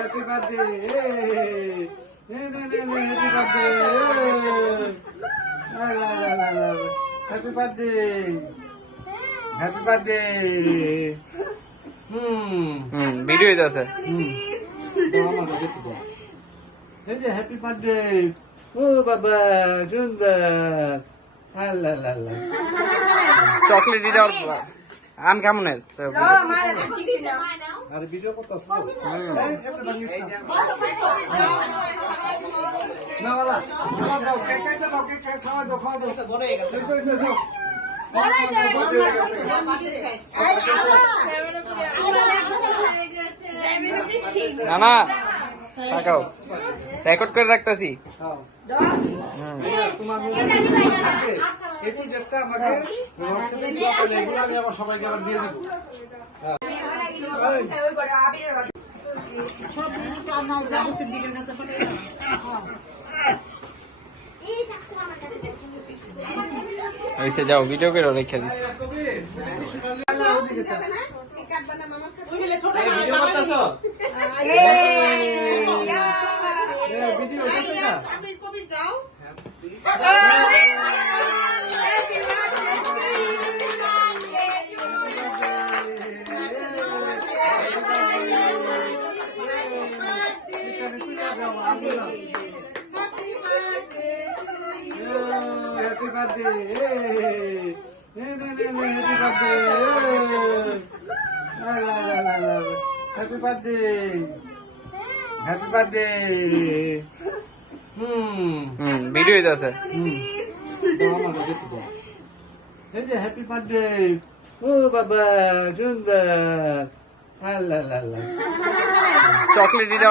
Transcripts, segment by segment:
Happy birthday! Happy birthday! Happy birthday! Video আছে happy birthday ও বাবা সুন্দর আল্লাহ চকলেট দিতে আম কেমন আর ভিডিও করতেছ না বাবা দাও কেক দাও কেক খাওয়া দাও বড় হয়ে গেছে না না তাকাও রেকর্ড করে রাখতেছি সবাইকে আবার দিয়ে দিব ওইসে যাও ভিডিও করে রেখে this Happy birthday! Happy birthday! Happy birthday! Video আছে হ্যাপি বার্থডে ও বাবা সুন্দর আল্লাহ চকলেট দিতে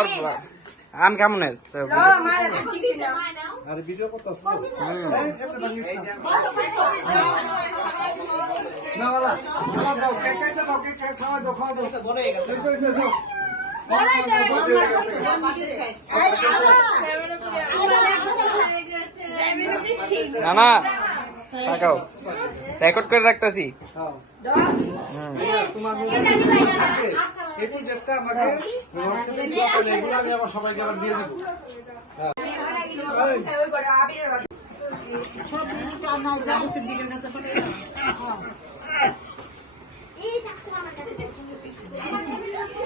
আম কেমন আর ভিডিও করতেছ না বাবা দাও কেক দাও কেক খাওয়া দাও বড় হয়ে গেছে না না তাকাও রেকর্ড করে রাখতেছি সবাইকে আবার দিয়ে দিব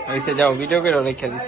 ওইসে যাও ভিডিও করে রেখে দিস